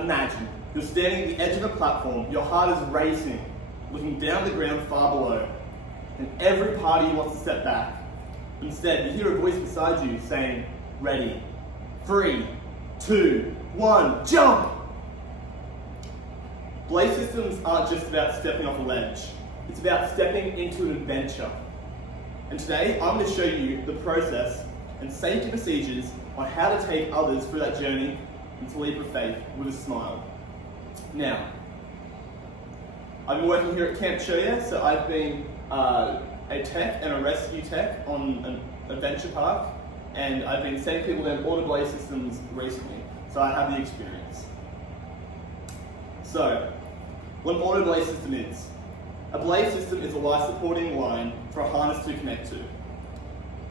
Imagine you're standing at the edge of a platform, your heart is racing, looking down the ground far below, and every part of you wants to step back. Instead, you hear a voice beside you saying, ready, 3, 2, 1, jump! Belay systems aren't just about stepping off a ledge, it's about stepping into an adventure. And today, I'm going to show you the process and safety procedures on how to take others through that journey into leap of faith with a smile. Now, I've been working here at Camp Choya, so I've been a tech and a rescue tech on an adventure park, and I've been sending people down auto belay systems recently, so I have the experience. So, what an auto belay system is. A belay system is a life supporting line for a harness to connect to.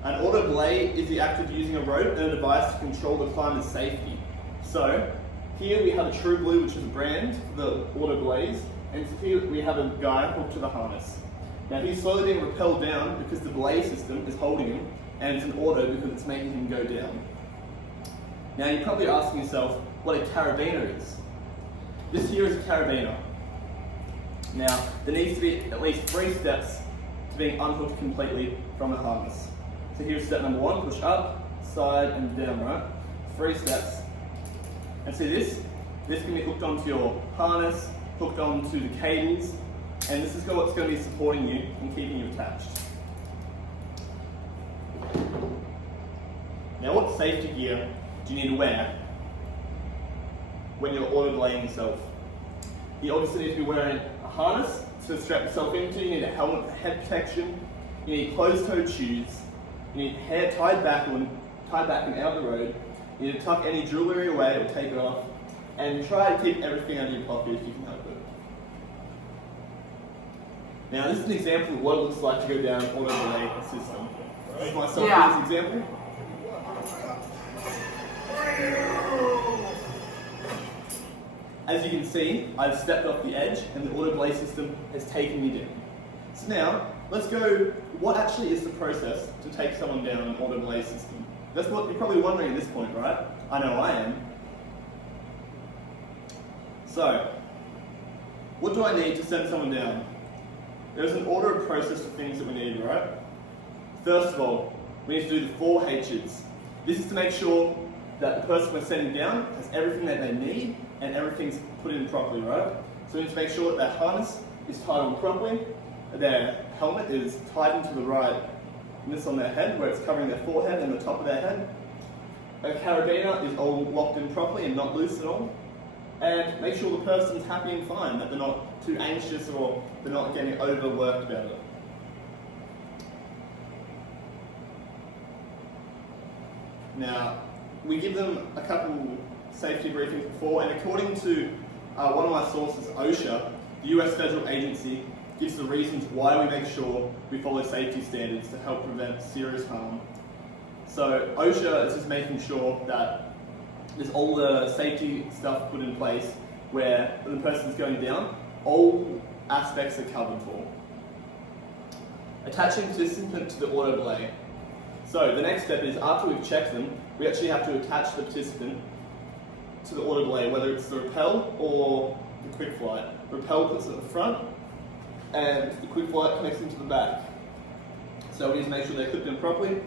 An auto belay is the act of using a rope and a device to control the climber's safety. So, here we have a True Blue, which is a brand for the auto belays, and here we have a guy hooked to the harness. Now he's slowly being rappelled down because the belay system is holding him, and it's an auto because it's making him go down. Now you're probably asking yourself what a carabiner is. This here is a carabiner. Now there needs to be at least 3 steps to being unhooked completely from the harness. So here's step number 1, push up, side and down, right? 3 steps. And see this can be hooked onto your harness, hooked onto the cables, and this is what's going to be supporting you and keeping you attached. Now what safety gear do you need to wear when you're auto belaying yourself? You obviously need to be wearing a harness to strap yourself into, you need a helmet for head protection, you need closed-toed shoes, you need hair tied back and out the road, you need to tuck any jewellery away or take it off, and try to keep everything out of your pocket if you can help it. Now this is an example of what it looks like to go down an auto belay system. This is myself in this example. As you can see, I've stepped off the edge and the auto belay system has taken me down. So now, let's go, what actually is the process to take someone down an auto belay system? That's what you're probably wondering at this point, right? I know I am. So, what do I need to send someone down? There's an order of process for things that we need, right? First of all, we need to do the 4 H's. This is to make sure that the person we're sending down has everything that they need and everything's put in properly, right? So we need to make sure that their harness is tied on properly, their helmet is tied into the right this on their head, where it's covering their forehead and the top of their head. A carabiner is all locked in properly and not loose at all. And make sure the person's happy and fine, that they're not too anxious or they're not getting overworked about it. Now, we give them a couple safety briefings before, and according to one of my sources, OSHA, the US federal agency, gives the reasons why we make sure we follow safety standards to help prevent serious harm. So OSHA is just making sure that there's all the safety stuff put in place where the person's going down, all aspects are covered for. Attaching participant to the auto belay. So the next step is, after we've checked them, we actually have to attach the participant to the auto belay, whether it's the rappel or the quick flight. Rappel puts it at the front, and the quick flight connects them to the back. So we need to make sure they're clipped in properly.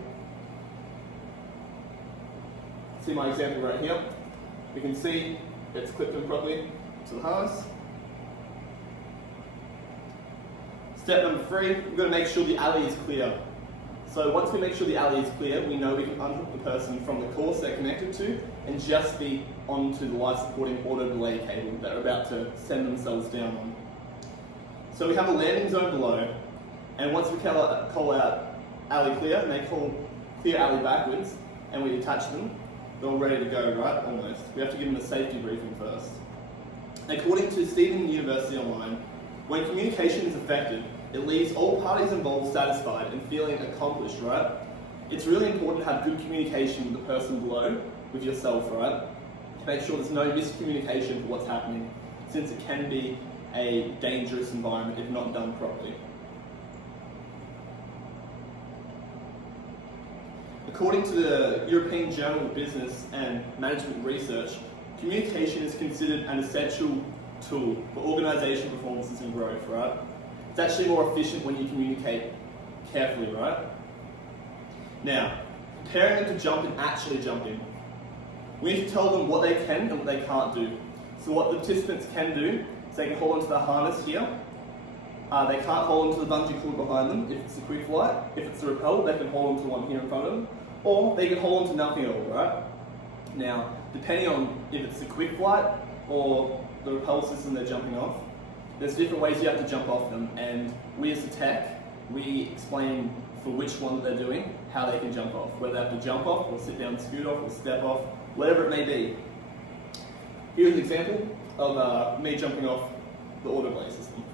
See my example right here. We can see it's clipped in properly to the harness. Step number 3, we've got to make sure the alley is clear. So once we make sure the alley is clear, we know we can unhook the person from the course they're connected to and just be onto the life supporting auto belay cable that are about to send themselves down on. So we have a landing zone below, and once we call out alley clear, and they call clear alley backwards, and we attach them, they're all ready to go, right? Almost. We have to give them a safety briefing first. According to Stephen University Online, when communication is effective, it leaves all parties involved satisfied and feeling accomplished, right? It's really important to have good communication with the person below, with yourself, right? To make sure there's no miscommunication for what's happening, since it can be a dangerous environment if not done properly. According to the European Journal of Business and Management Research, communication is considered an essential tool for organisation performances and growth, right? It's actually more efficient when you communicate carefully, right? Now, preparing them to jump and actually jumping. We need to tell them what they can and what they can't do. So what the participants can do is they can hold onto the harness here. They can't hold onto the bungee cord behind them if it's a quick flight. If it's a rappel, they can hold onto one here in front of them. Or they can hold onto nothing at all, right? Now, depending on if it's a quick flight or the rappel system they're jumping off, there's different ways you have to jump off them, and we as the tech, we explain for which one that they're doing, how they can jump off. Whether they have to jump off, or sit down and scoot off, or step off, whatever it may be. Here's an example of me jumping off the autoblade system.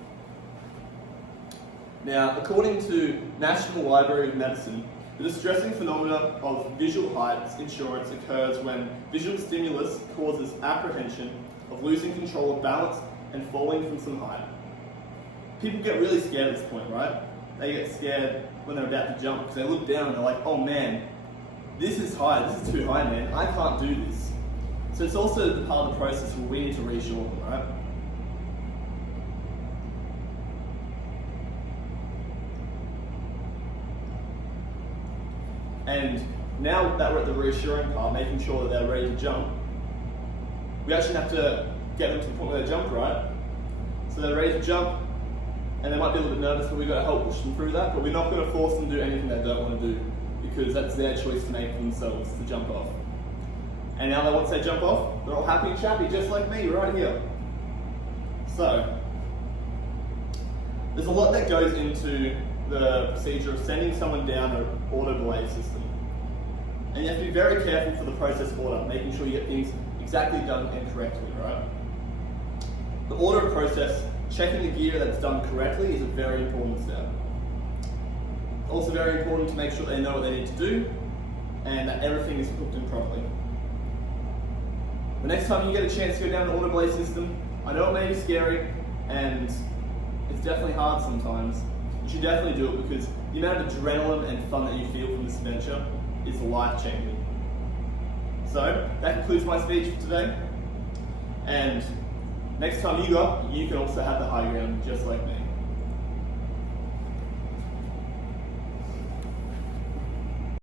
Now, according to National Library of Medicine, the distressing phenomena of visual heights insurance occurs when visual stimulus causes apprehension of losing control of balance and falling from some height. People get really scared at this point, right? They get scared when they're about to jump because they look down and they're like, oh man, this is high, this is too high, man, I can't do this. So it's also the part of the process where we need to reassure them, right? And now that we're at the reassuring part, making sure that they're ready to jump, we actually have to get them to the point where they jump, right? So they're ready to jump, and they might be a little bit nervous, but we've got to help push them through that, but we're not going to force them to do anything they don't want to do, because that's their choice to make for themselves, to jump off. And now that once they jump off, they're all happy and chappy, just like me, right here. So, there's a lot that goes into the procedure of sending someone down an auto-belay system. And you have to be very careful for the process order, making sure you get things exactly done and correctly, right? The order process, checking the gear that's done correctly is a very important step. Also very important to make sure they know what they need to do and that everything is hooked in properly. The next time you get a chance to go down the auto-belay system, I know it may be scary and it's definitely hard sometimes. You should definitely do it because the amount of adrenaline and fun that you feel from this adventure is life-changing. So, that concludes my speech for today. And next time you go up, you can also have the high ground just like me.